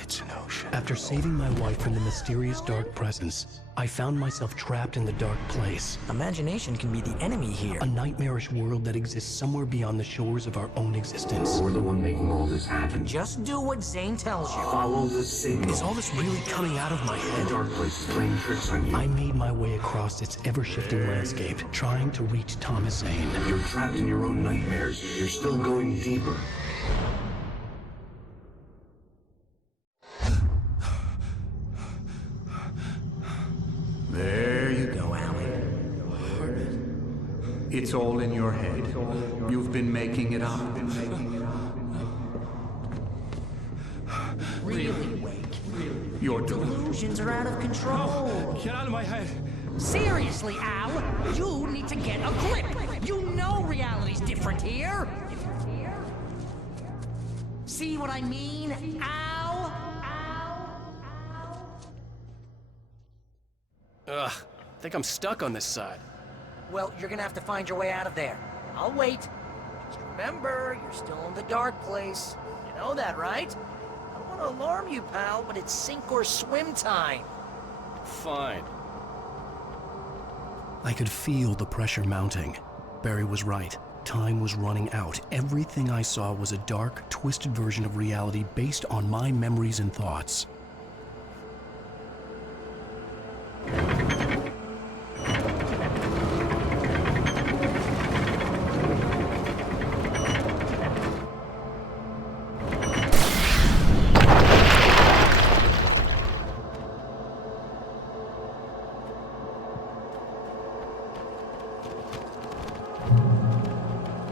It's an ocean. After saving my wife from the mysterious dark presence, I found myself trapped in the dark place. Imagination can be the enemy here. A nightmarish world that exists somewhere beyond the shores of our own existence. We're the one making all this happen. Just do what Zane tells you. Follow the signal. Is all this really coming out of my The head? dark place is playing tricks on you. I made my way across its ever-shifting landscape, trying to reach Thomas Zane. You're trapped in your own nightmares. You're still going deeper. There you go, Allie. It's all in your head. You've been making it up. Really, Wake. Your delusion. Delusions are out of control. Get out of my head. Seriously, Al, you need to get a grip. You know reality's different here. See what I mean, Al? Ugh, I think I'm stuck on this side. Well, you're gonna have to find your way out of there. I'll wait. Just remember, you're still in the dark place. You know that, right? I don't want to alarm you, pal, but it's sink or swim time. Fine. I could feel the pressure mounting. Barry was right. Time was running out. Everything I saw was a dark, twisted version of reality based on my memories and thoughts.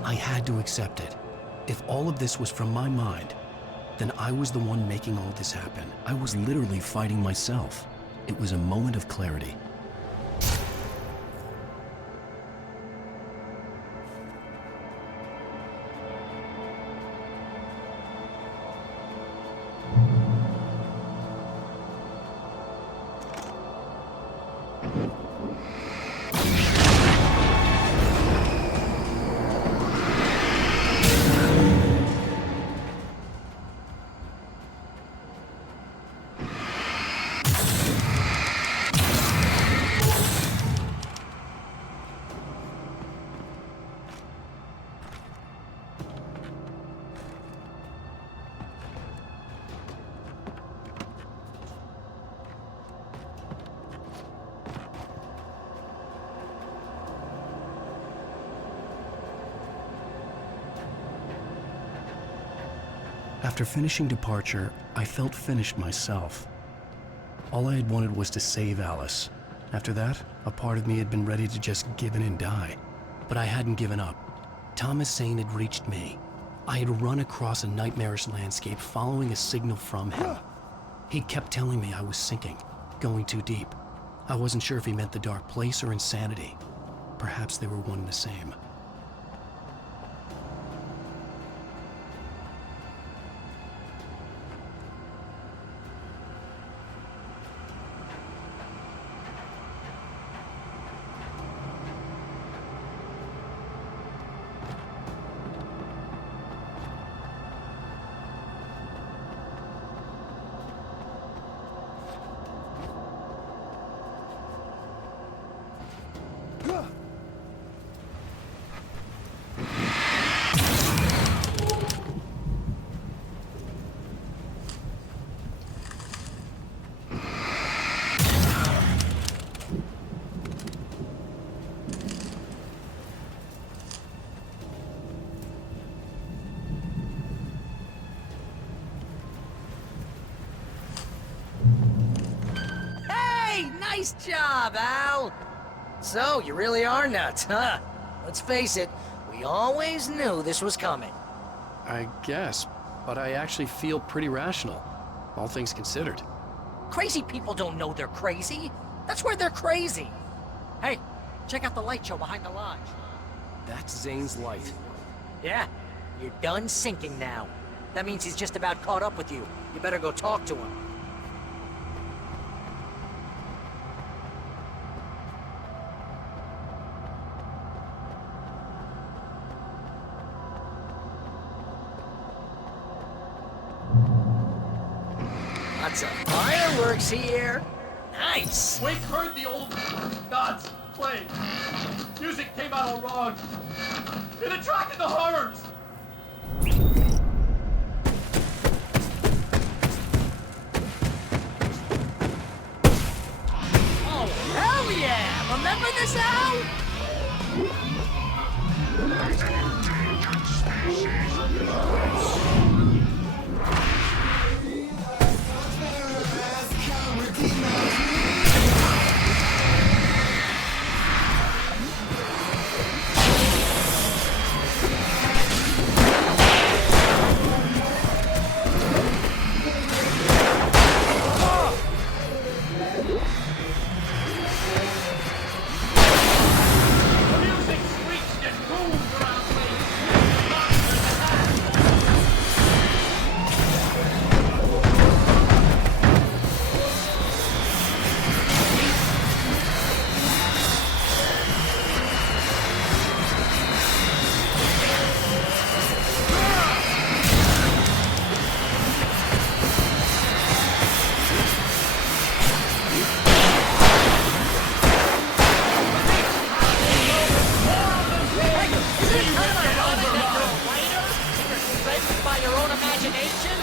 I had to accept it. If all of this was from my mind, then I was the one making all this happen. I was literally fighting myself. It was a moment of clarity. After finishing Departure, I felt finished myself. All I had wanted was to save Alice. After that, a part of me had been ready to just give in and die. But I hadn't given up. Thomas Zane had reached me. I had run across a nightmarish landscape following a signal from him. He kept telling me I was sinking, going too deep. I wasn't sure if he meant the dark place or insanity. Perhaps they were one and the same. Nice job, Al! So, you really are nuts, huh? Let's face it, we always knew this was coming. I guess, but I actually feel pretty rational, all things considered. Crazy people don't know they're crazy. That's where they're crazy. Hey, check out the light show behind the lodge. That's Zane's light. Yeah, you're done sinking now. That means he's just about caught up with you. You better go talk to him. Lots of fireworks here. Nice. Wake heard the old gods play. Music came out all wrong. It attracted the horrors. Oh, hell yeah! Remember this, Al? Music screeched and boomed around me. Isn't it kind of ironic that you're a writer and you're suspended by your own imagination?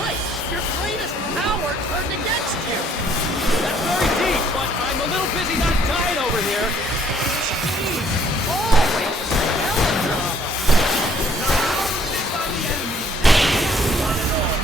Right, your greatest power turned against you. That's very deep, but I'm a little busy not dying over here. Jeez, always melodrama. Surrounded by the enemy. Not at all.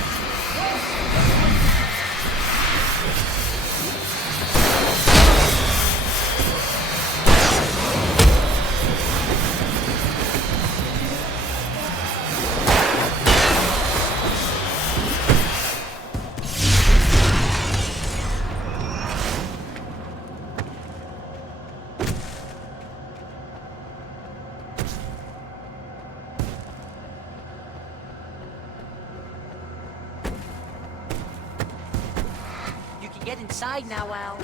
You can get inside now, Al.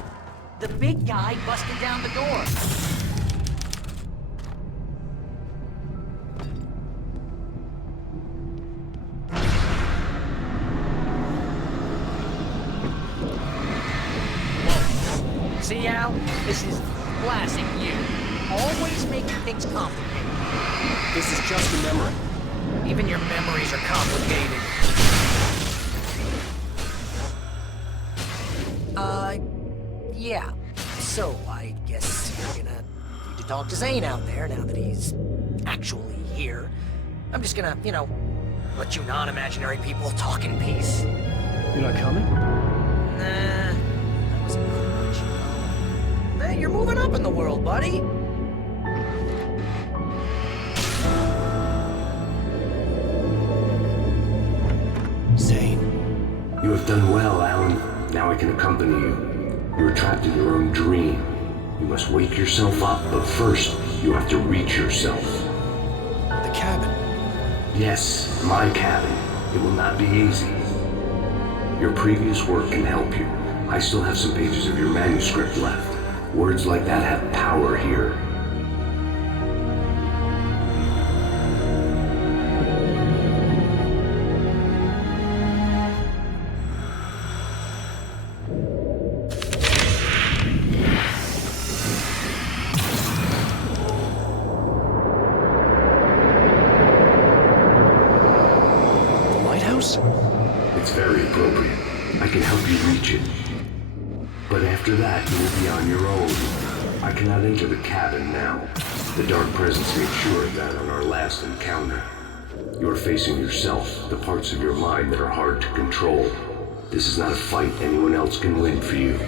The big guy busted down the door. See, Al? This is classic you. Always making things complicated. This is just a memory. Even your memories are complicated. Yeah. So, I guess you're gonna need to talk to Zane out there now that he's actually here. I'm just gonna, let you non-imaginary people talk in peace. You're not coming? Nah, that wasn't much. Hey, you're moving up in the world, buddy. Zane. You have done well, Alan. Now I can accompany you. You are trapped in your own dream. You must wake yourself up, but first, you have to reach yourself. The cabin. Yes, my cabin. It will not be easy. Your previous work can help you. I still have some pages of your manuscript left. Words like that have power here. It's very appropriate. I can help you reach it. But after that, you will be on your own. I cannot enter the cabin now. The Dark Presence made sure of that on our last encounter. You are facing yourself, the parts of your mind that are hard to control. This is not a fight anyone else can win for you.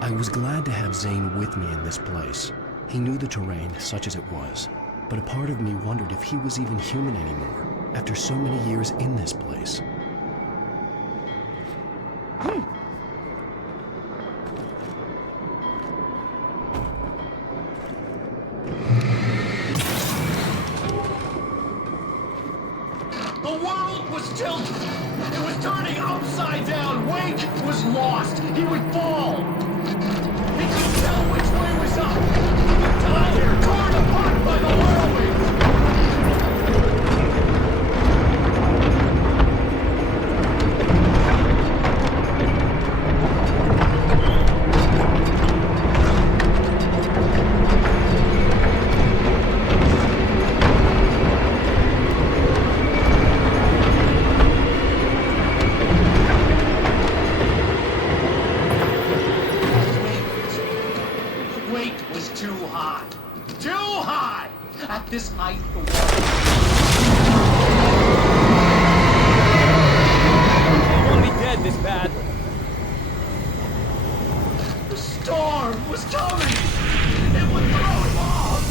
I was glad to have Zane with me in this place. He knew the terrain, such as it was, but a part of me wondered if he was even human anymore, after so many years in this place. The world was tilted. It was turning upside down. Wake was lost. He would fall. He couldn't tell which way was up. He would die here, torn apart by the whirlwind. Weight was too high. Too high! At this height, the water... I want to be dead this bad. The storm was coming! It would throw him off!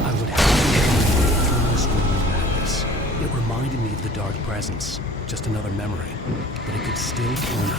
I would have to through this world of madness. It reminded me of the dark presence, just another memory, but it could still kill me.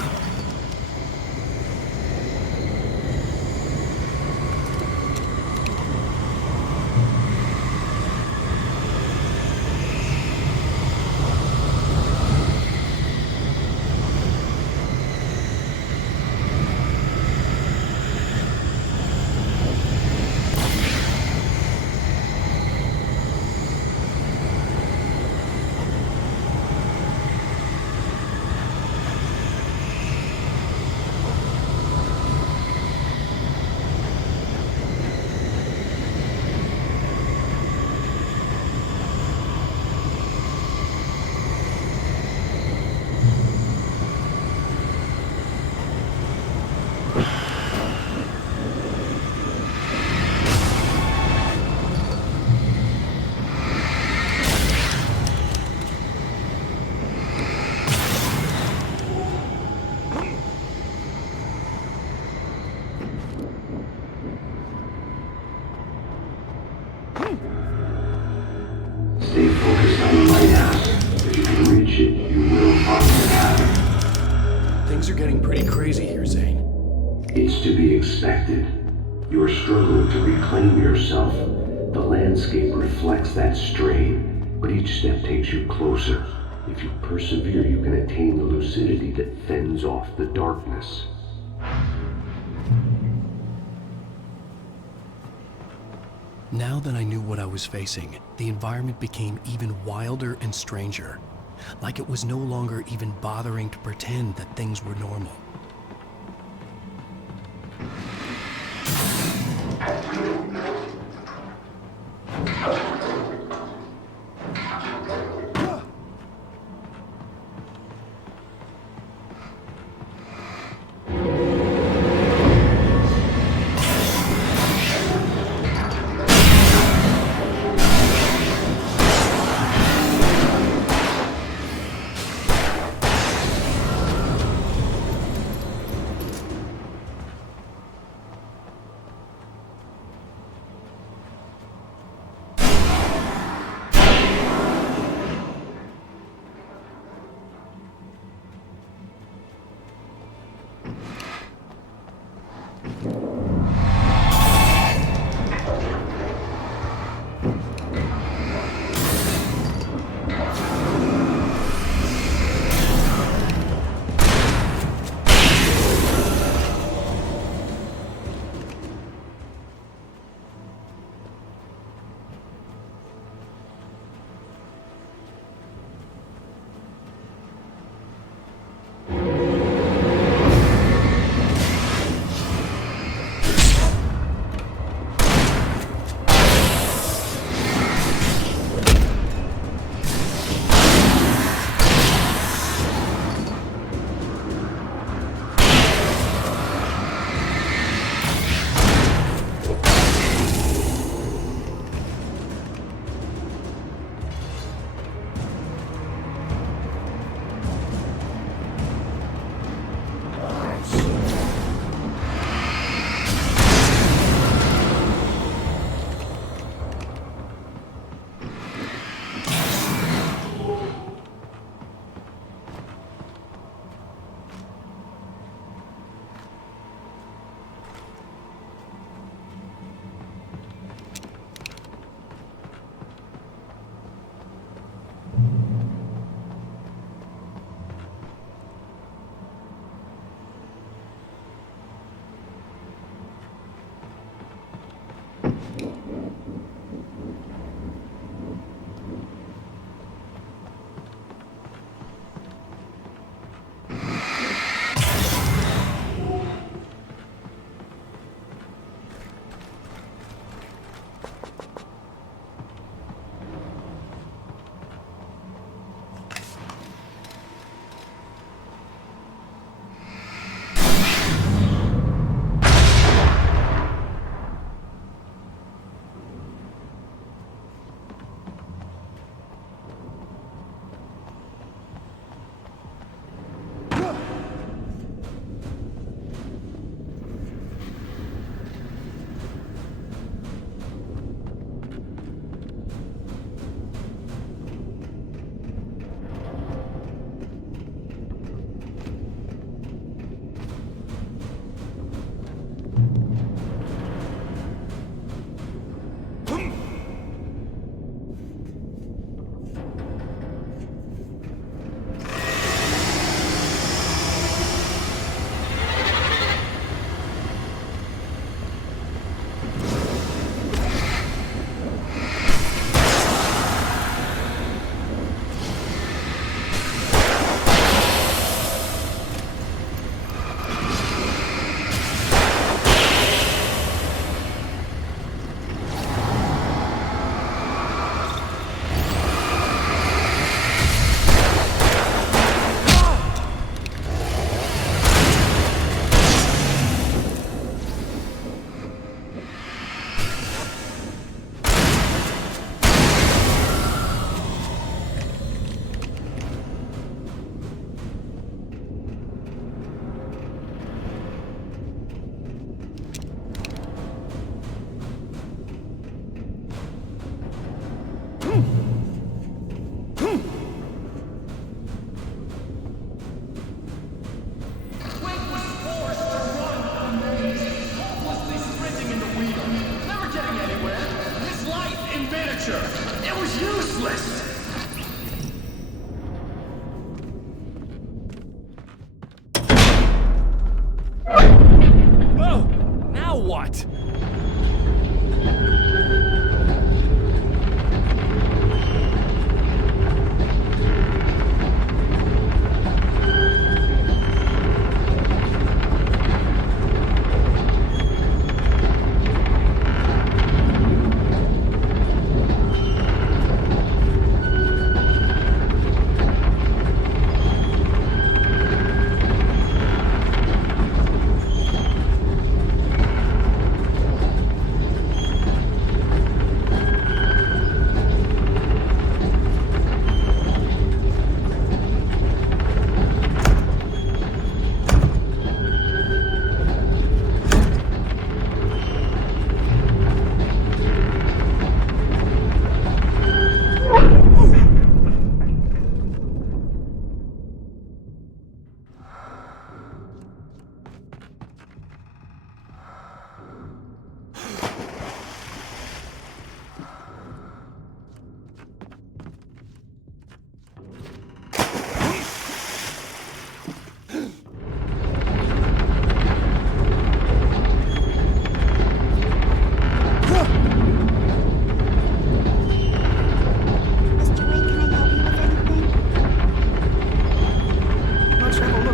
Stay focused on the lighthouse. If you can reach it, you will find the cabin. Things are getting pretty crazy here, Zane. It's to be expected. You are struggling to reclaim yourself. The landscape reflects that strain, but each step takes you closer. If you persevere, you can attain the lucidity that fends off the darkness. Now that I knew what I was facing, the environment became even wilder and stranger. Like it was no longer even bothering to pretend that things were normal.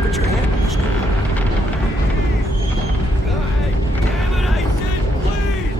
Put your hand on the screw. God damn it, I said please!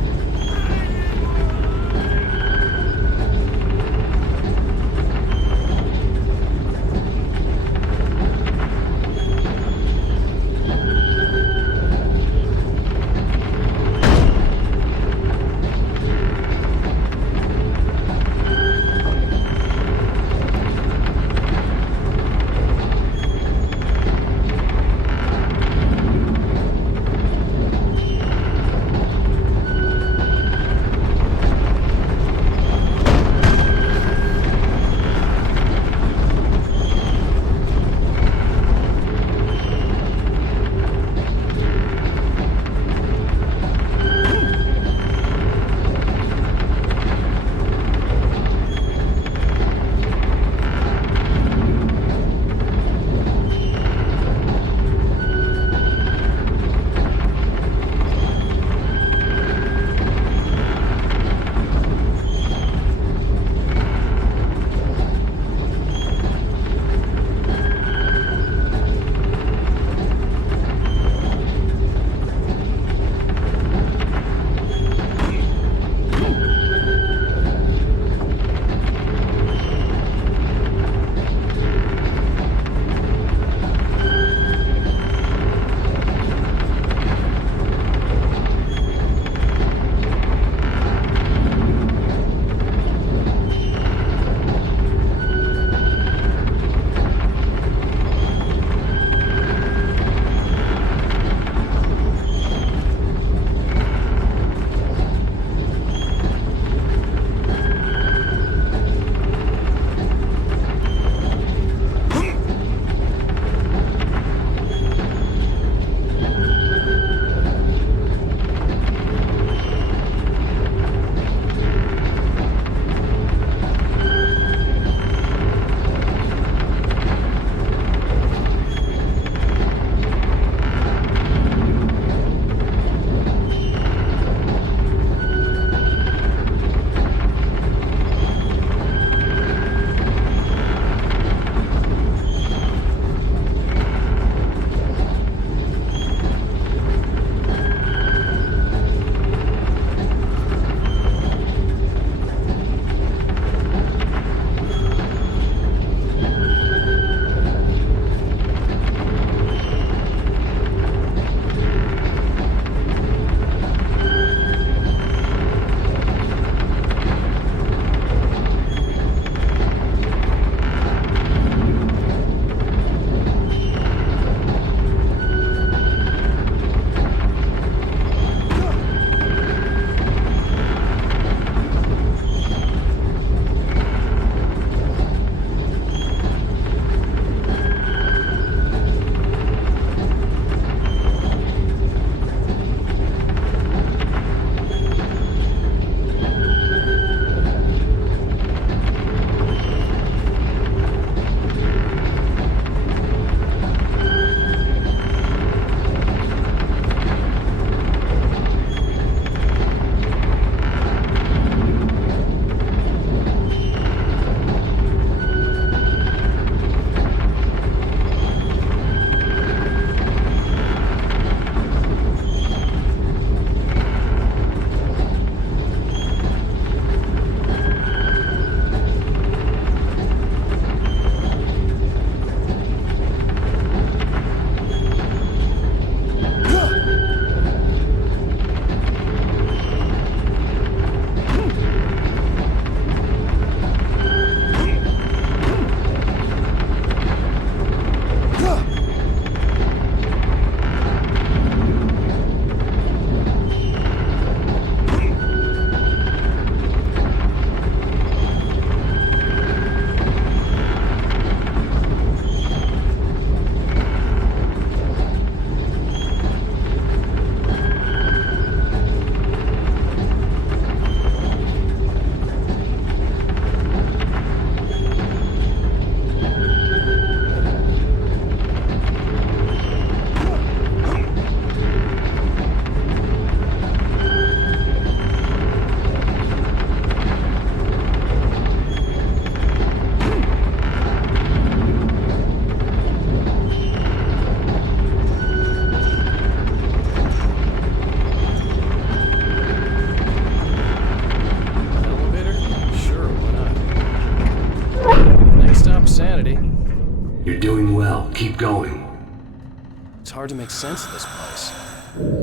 hard to make sense of this place.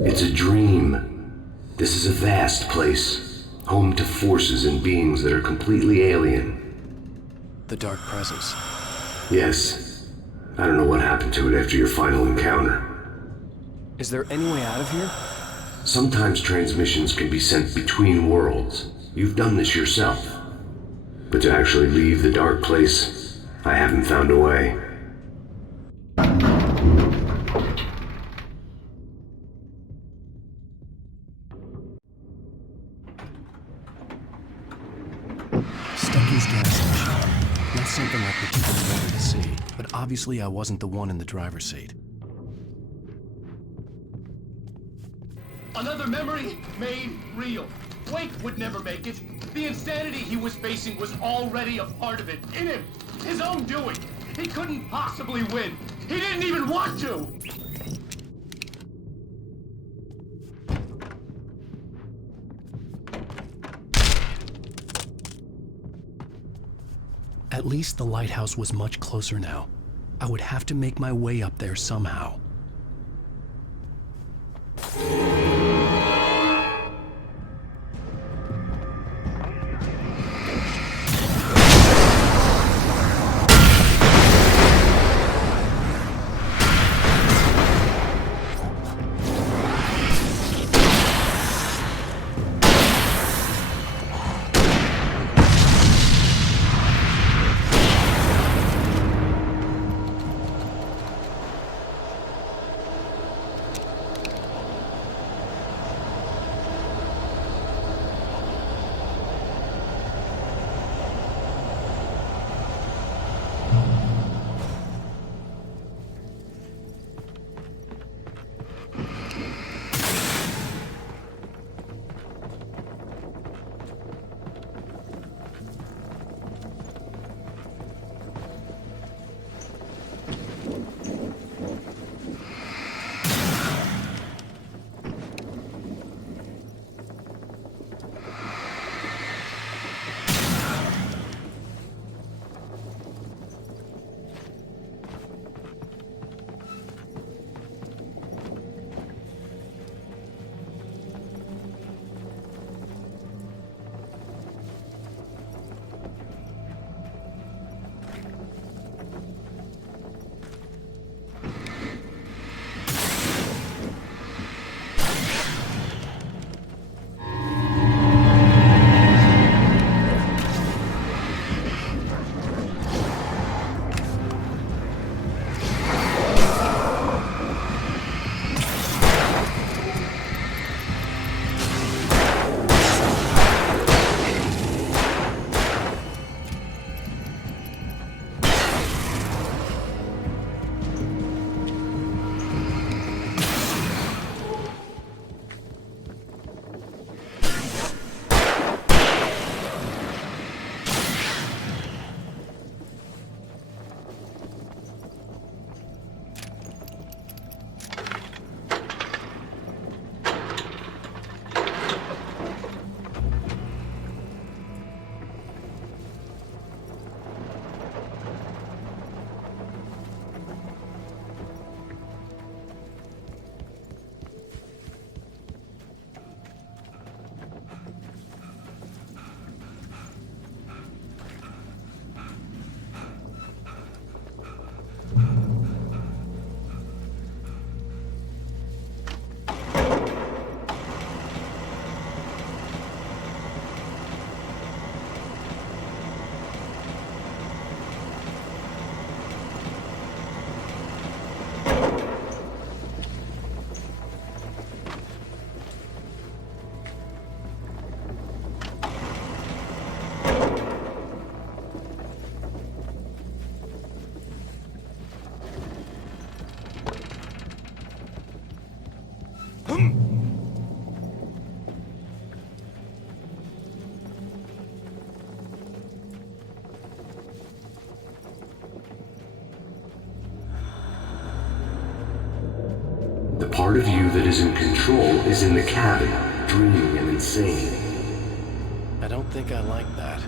It's a dream. This is a vast place, home to forces and beings that are completely alien. The Dark Presence. Yes. I don't know what happened to it after your final encounter. Is there any way out of here? Sometimes transmissions can be sent between worlds. You've done this yourself. But to actually leave the dark place, I haven't found a way. Stucky's gas station. Not something I particularly wanted to see, but obviously I wasn't the one in the driver's seat. Another memory made real. Blake would never make it. The insanity he was facing was already a part of it, in him. His own doing. He couldn't possibly win. He didn't even want to! At least the lighthouse was much closer now. I would have to make my way up there somehow. The part of you that is in control is in the cabin, dreaming and insane. I don't think I like that.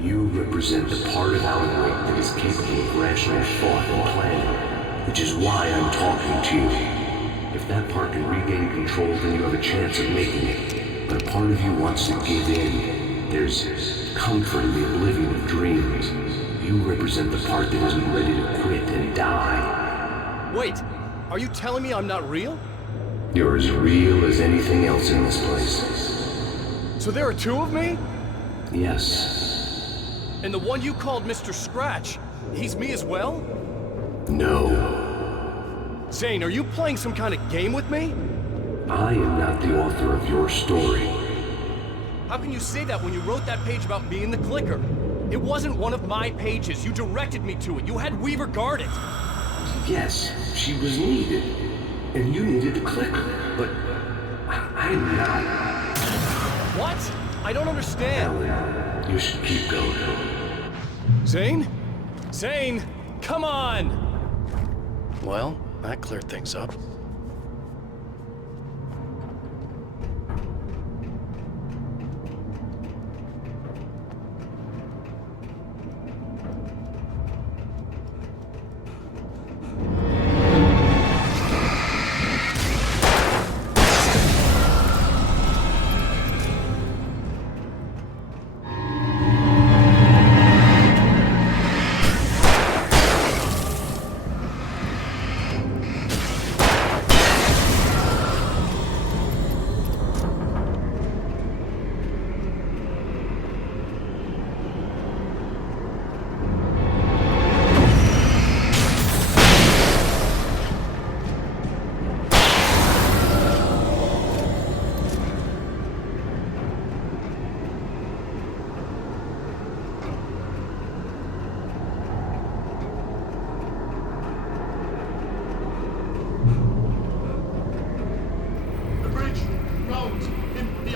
You represent the part of our weight that is capable of rational thought and planning. which is why I'm talking to you. If that part can regain control, then you have a chance of making it. But a part of you wants to give in. There's comfort in the oblivion of dreams. You represent the part that isn't ready to quit and die. Wait, are you telling me I'm not real? You're as real as anything else in this place. So there are two of me? Yes. And the one you called Mr. Scratch, he's me as well? No. Zane, are you playing some kind of game with me? I am not the author of your story. How can you say that when you wrote that page about me in the clicker? It wasn't one of my pages. You directed me to it. You had Weaver guard it. Yes, she was needed. And you needed the clicker. But I'm not. What? I don't understand. Alan, you should keep going. Zane? Zane, come on! Well, that cleared things up.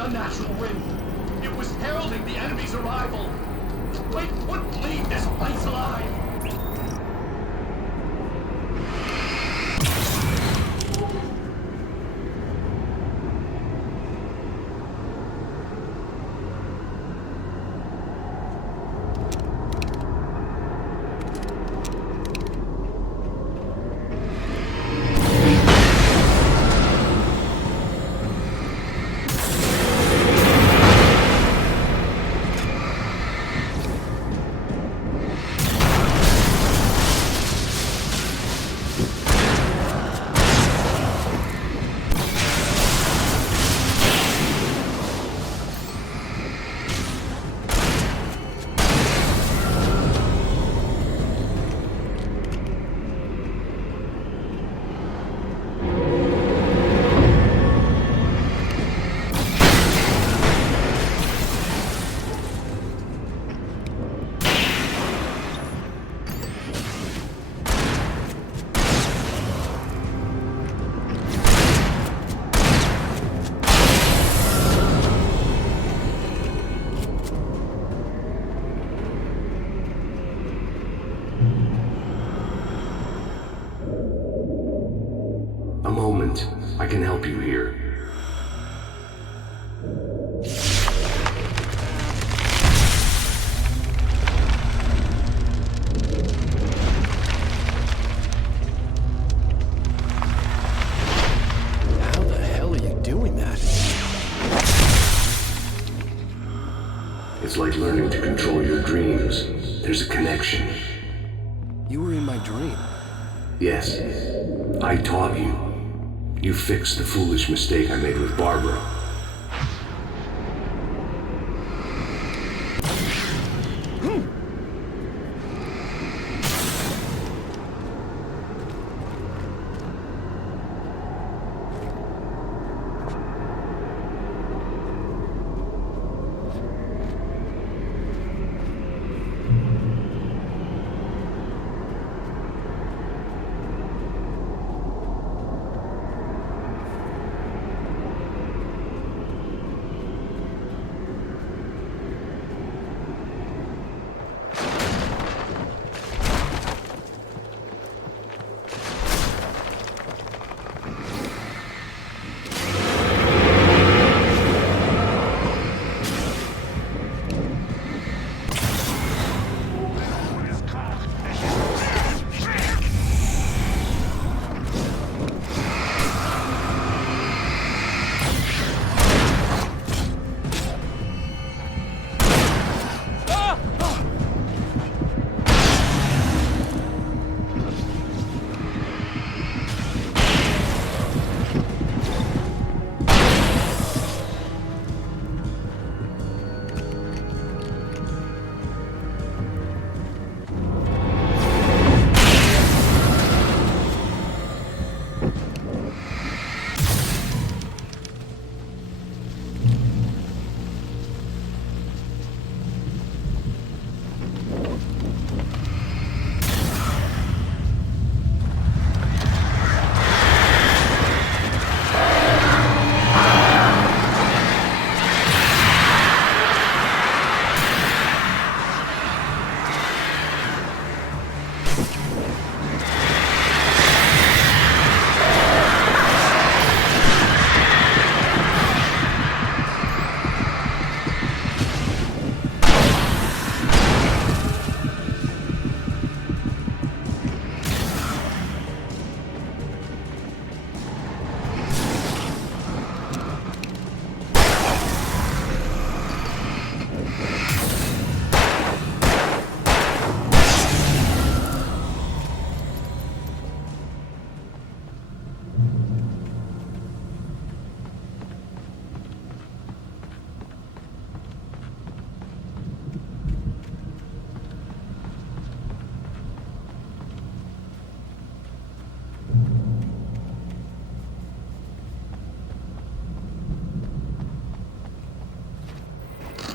Unnatural wind. It was heralding the enemy's arrival. Wait, wouldn't leave this place alive. A moment. I can help you here. How the hell are you doing that? It's like learning to control your dreams. There's a connection. You were in my dream. Yes. I taught you. You fixed the foolish mistake I made with Barbara.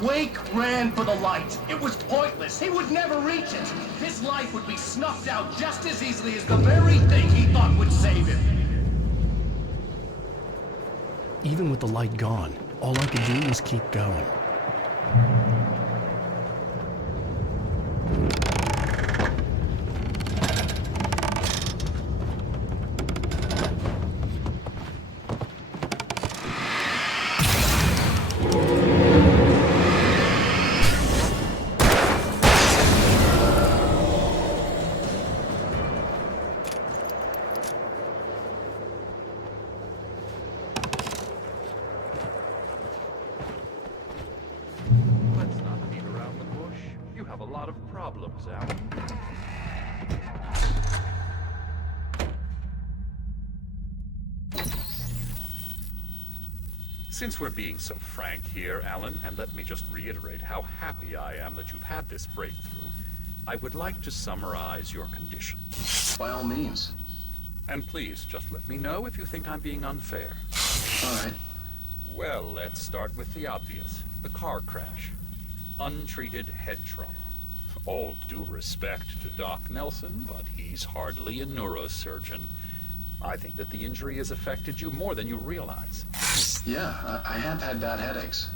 Wake ran for the light. It was pointless. He would never reach it. His life would be snuffed out just as easily as the very thing he thought would save him. Even with the light gone, all I could do was keep going. Let's not beat around the bush. You have a lot of problems, Alan. Since we're being so frank here, Alan, and let me just reiterate how happy I am that you've had this breakthrough, I would like to summarize your condition. By all means. And please, just let me know if you think I'm being unfair. All right. Well, let's start with the obvious. The car crash. Untreated head trauma. All due respect to Doc Nelson, but he's hardly a neurosurgeon. I think that the injury has affected you more than you realize. Yeah, I have had bad headaches.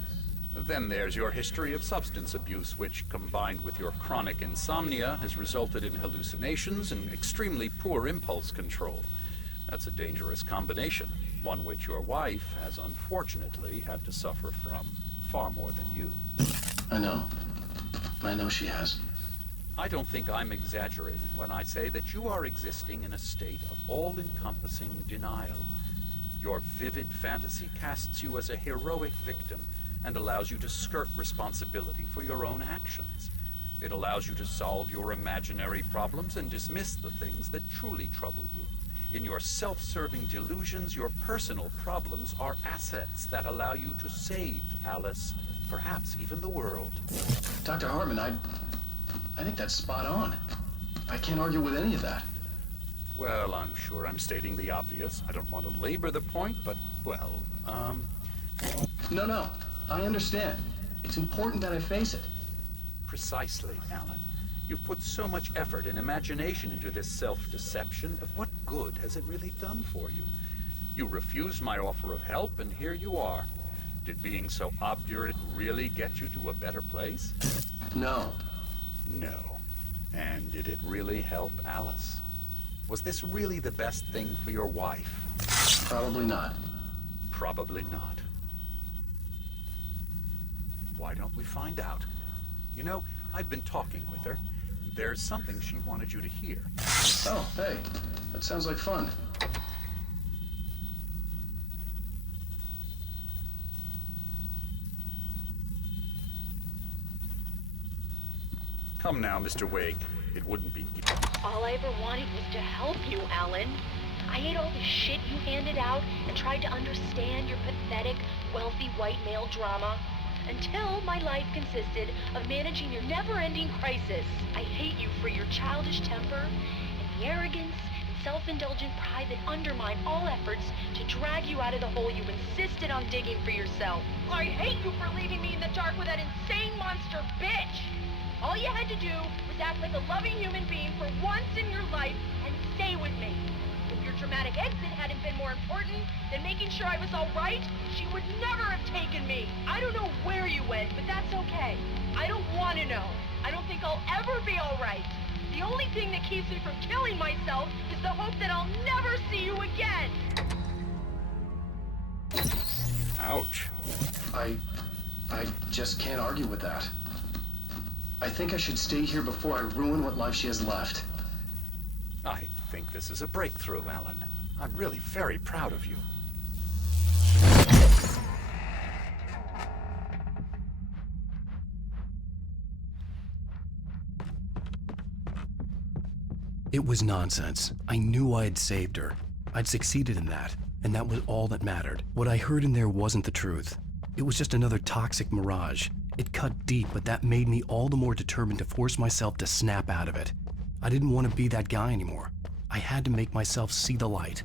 Then there's your history of substance abuse, which, combined with your chronic insomnia, has resulted in hallucinations and extremely poor impulse control. That's a dangerous combination, one which your wife has unfortunately had to suffer from far more than you. I know. I know she has. I don't think I'm exaggerating when I say that you are existing in a state of all-encompassing denial. Your vivid fantasy casts you as a heroic victim and allows you to skirt responsibility for your own actions. It allows you to solve your imaginary problems and dismiss the things that truly trouble you. In your self-serving delusions, your personal problems are assets that allow you to save Alice, perhaps even the world. Dr. Hartman, I think that's spot on. I can't argue with any of that. Well, I'm sure I'm stating the obvious. I don't want to labor the point, but, well, No, I understand. It's important that I face it. Precisely, Alan. You've put so much effort and imagination into this self-deception, but what good has it really done for you? You refused my offer of help, and here you are. Did being so obdurate really get you to a better place? No. No. And did it really help Alice? Was this really the best thing for your wife? Probably not. Probably not. Why don't we find out? You know, I've been talking with her. There's something she wanted you to hear. Oh, hey. That sounds like fun. Come now, Mr. Wake. It wouldn't be... All I ever wanted was to help you, Alan. I ate all the shit you handed out and tried to understand your pathetic, wealthy white male drama. Until my life consisted of managing your never-ending crisis. I hate you for your childish temper and the arrogance and self-indulgent pride that undermine all efforts to drag you out of the hole you insisted on digging for yourself. I hate you for leaving me in the dark with that insane monster bitch! All you had to do was act like a loving human being for once in your life and stay with me. If your dramatic exit hadn't been more important than making sure I was all right, she would never have taken me. I don't know where you went, but that's okay. I don't want to know. I don't think I'll ever be all right. The only thing that keeps me from killing myself is the hope that I'll never see you again. Ouch. I just can't argue with that. I think I should stay here before I ruin what life she has left. I think this is a breakthrough, Alan. I'm really very proud of you. It was nonsense. I knew I had saved her. I'd succeeded in that, and that was all that mattered. What I heard in there wasn't the truth. It was just another toxic mirage. It cut deep, but that made me all the more determined to force myself to snap out of it. I didn't want to be that guy anymore. I had to make myself see the light.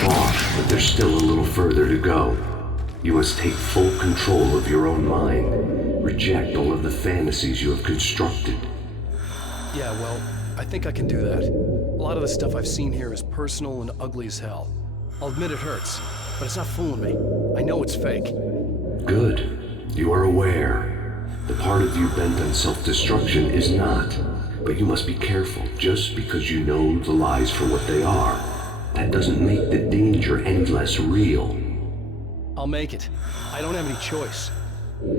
far, but there's still a little further to go. You must take full control of your own mind. Reject all of the fantasies you have constructed. Yeah, well, I think I can do that. A lot of the stuff I've seen here is personal and ugly as hell. I'll admit it hurts, but it's not fooling me. I know it's fake. Good. You are aware. The part of you bent on self-destruction is not. But you must be careful. Just because you know the lies for what they are, that doesn't make the danger any less real. I'll make it. I don't have any choice.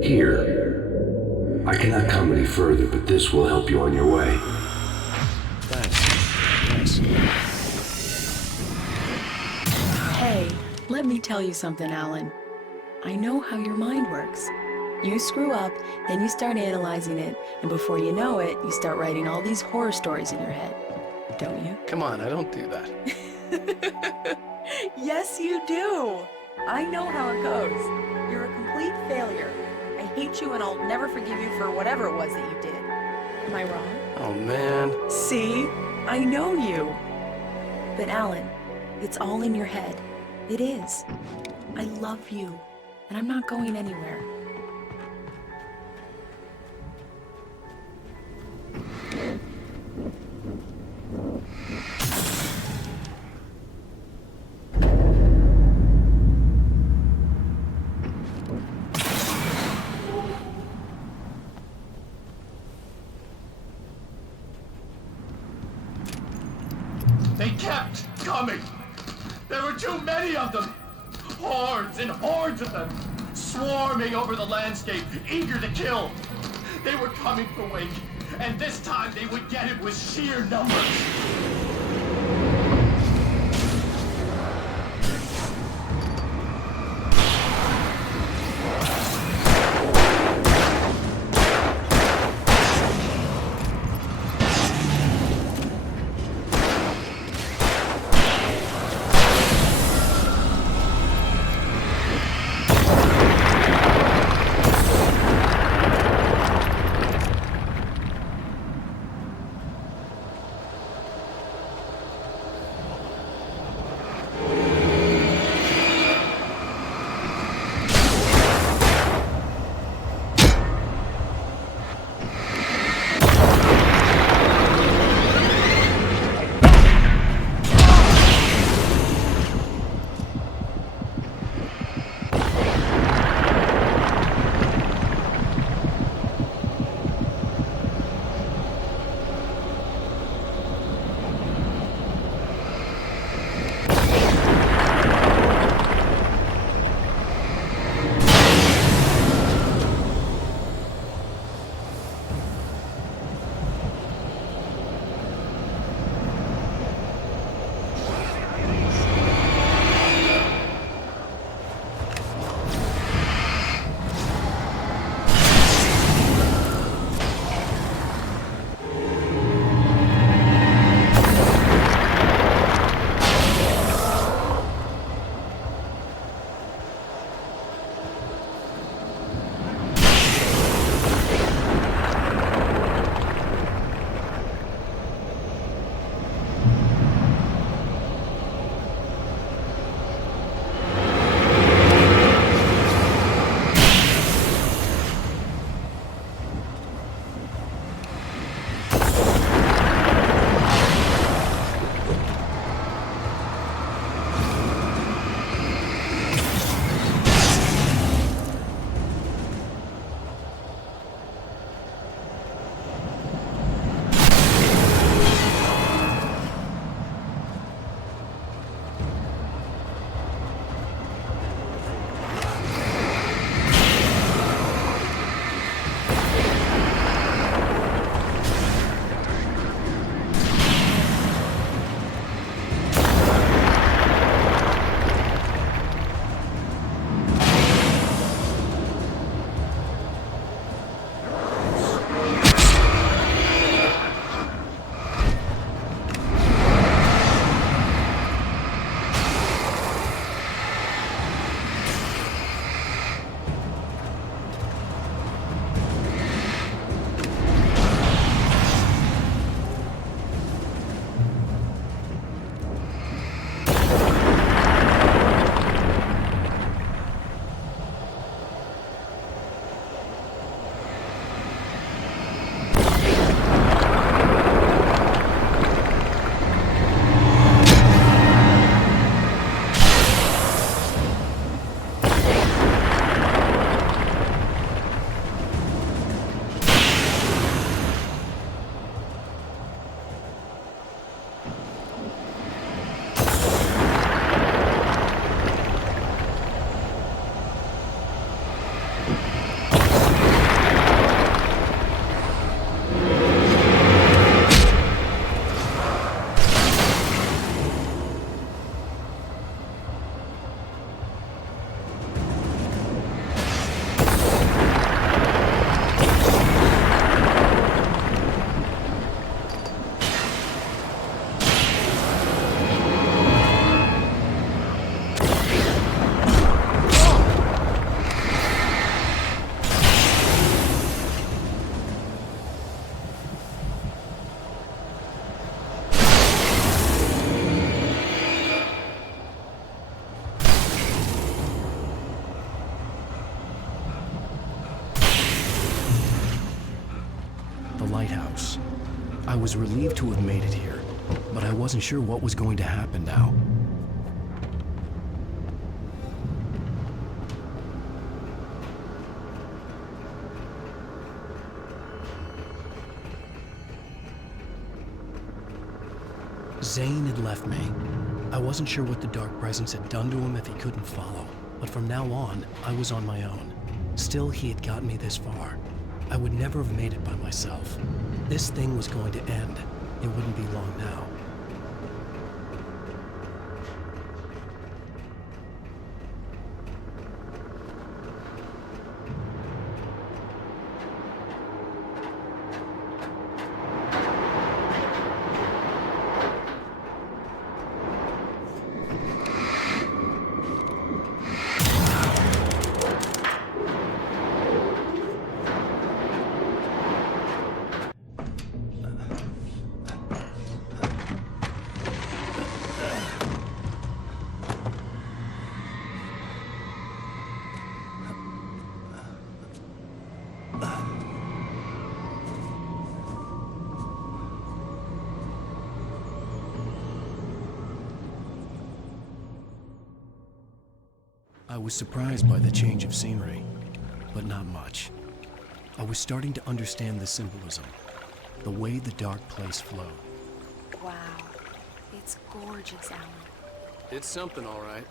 Here. I cannot come any further, but this will help you on your way. Thanks. Hey, let me tell you something, Alan. I know how your mind works. You screw up, then you start analyzing it, and before you know it, you start writing all these horror stories in your head. Don't you? Come on, I don't do that. Yes, you do. I know how it goes. You're a complete failure. I hate you and I'll never forgive you for whatever it was that you did. Am I wrong? Oh, man. See? I know you. But Alan, it's all in your head. It is. I love you, and I'm not going anywhere. They kept coming. There were too many of them. Hordes and hordes of them, swarming over the landscape, eager to kill. They were coming for Wake, and this time they would get it with sheer numbers. I was relieved to have made it here, but I wasn't sure what was going to happen now. Zane had left me. I wasn't sure what the Dark Presence had done to him if he couldn't follow, but from now on, I was on my own. Still, he had gotten me this far. I would never have made it by myself. This thing was going to end. It wouldn't be long now. I was surprised by the change of scenery, but not much. I was starting to understand the symbolism, the way the dark place flowed. Wow. It's gorgeous, Alan. It's something, all right.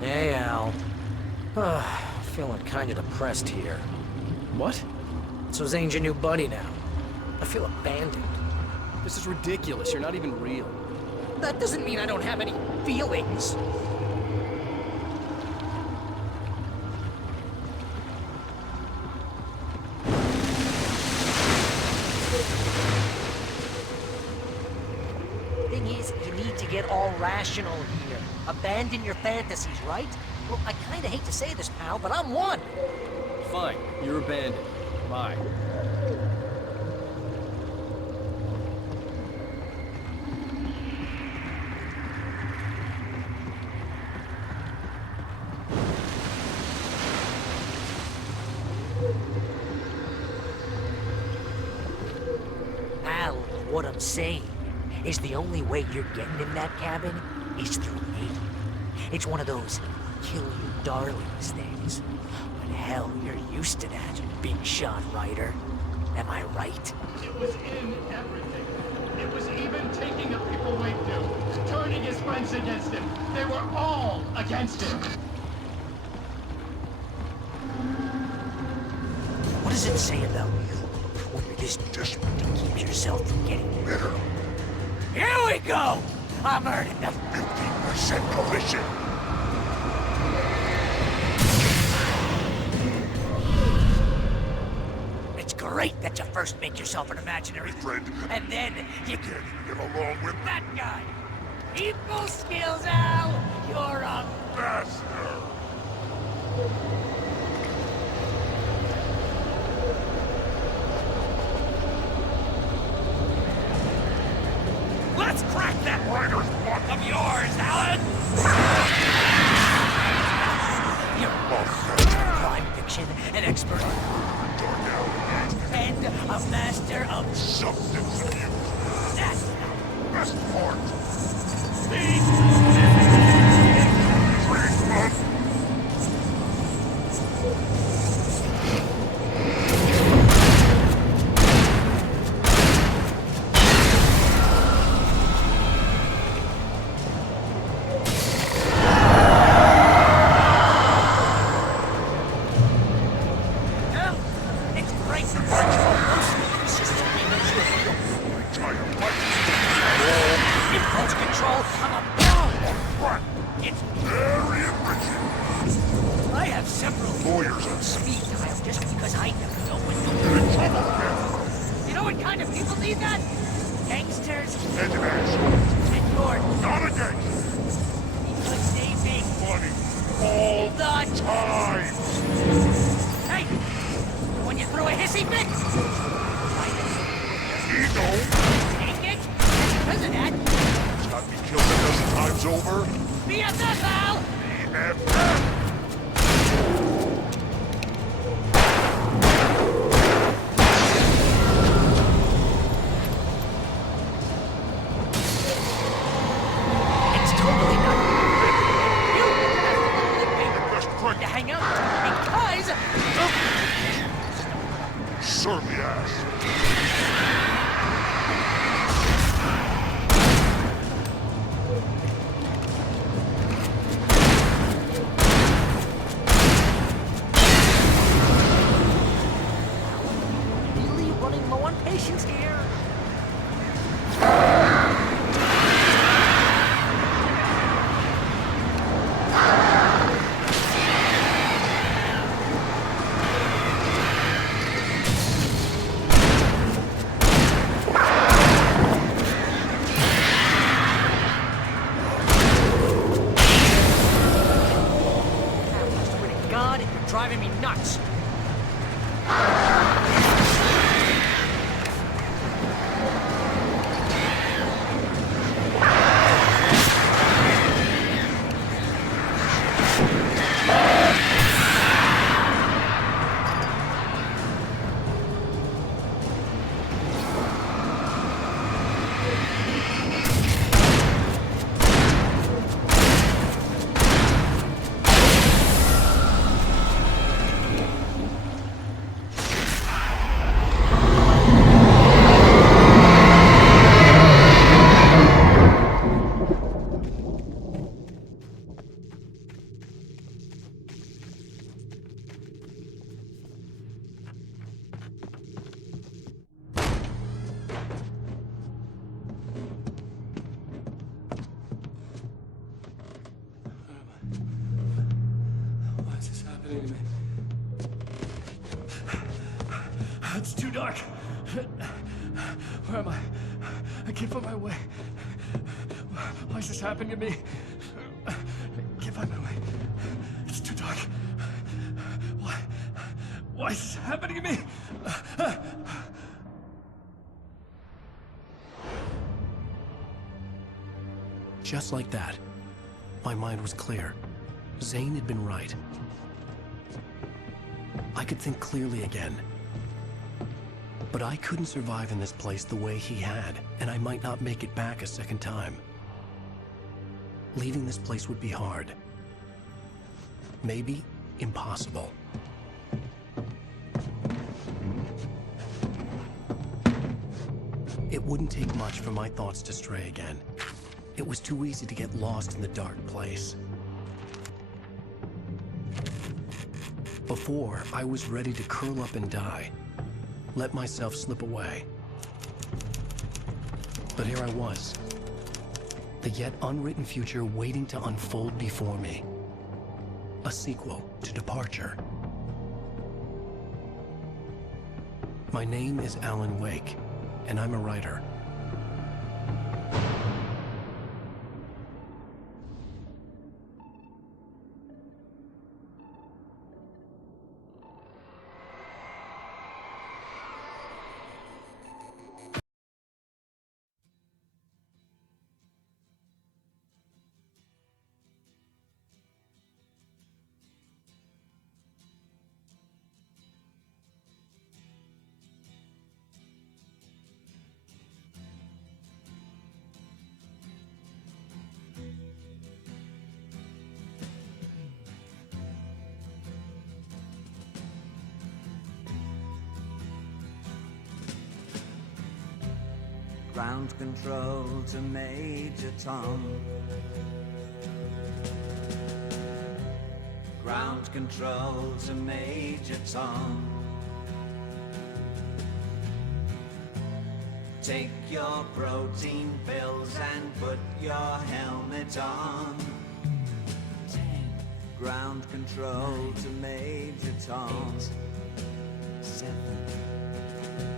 Hey, Al. Feeling kinda depressed here. What? So Zane's your new buddy now. I feel abandoned. This is ridiculous. You're not even real. That doesn't mean I don't have any feelings. Thing is, you need to get all rational here. Abandon your fantasies, right? Well, I kinda hate to say this, pal, but I'm one. Fine. You're abandoned. Bye. Al, what I'm saying is the only way you're getting in that cabin is through me. It's one of those kill your darlings things. But hell, you're used to that, big shot writer. Am I right? It was in everything. It was even taking a people Wade knew, turning his friends against him. They were all against him. What does it say about you when you're this desperate to keep yourself from getting bitter? Here we go! I'm earning the 50% commission. It's great that you first make yourself an imaginary friend, and then you can't even get along with that guy. People skills, Al! You're a master! Let's crack that writer's block of yours, Alan! You're a crime fiction, an expert on and a master of substance abuse. That's the best part. Is he fixed? Ego! Take it? Because of that, Got me killed a dozen times over? BFF, Al! BFF! It's totally not you have Best friend to hang out because surly ass. really running low on patience here. I swear to God, you're driving me nuts. Why is this happening to me? It's too dark. Where am I? I can't find my way. Why is this happening to me? I can't find my way. It's too dark. Why is this happening to me? Just like that, my mind was clear. Zane had been right. I could think clearly again. But I couldn't survive in this place the way he had, and I might not make it back a second time. Leaving this place would be hard. Maybe impossible. It wouldn't take much for my thoughts to stray again. It was too easy to get lost in the dark place. Before, I was ready to curl up and die. Let myself slip away. But here I was. The yet unwritten future waiting to unfold before me. A sequel to Departure. My name is Alan Wake, and I'm a writer. Ground control to Major Tom. Ground control to Major Tom. Take your protein pills and put your helmet on. 10. Ground control 9, to Major Tom. 8, 7,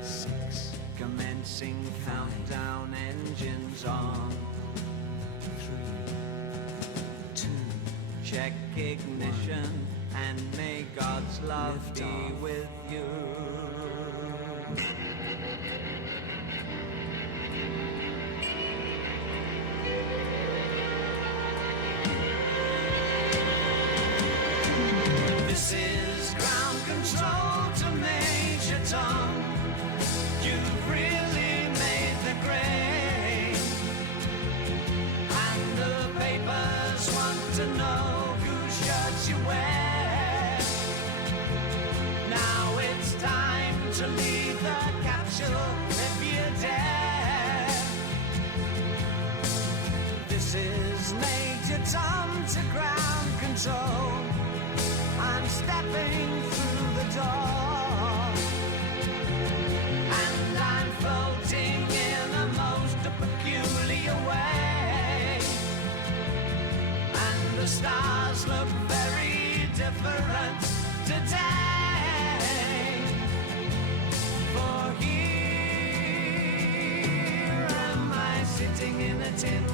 6. Commencing countdown, engines on. 3, 2. Check ignition. and may God's love be with you. This is ground control to Major Tom. You've really made the grade, and the papers want to know whose shirts you wear. Now it's time to leave the capsule if you dare. This is Major Tom to ground control. I'm stepping through the door, and I'm floating in a most peculiar way, and the stars look very different today. For here am I sitting in a tin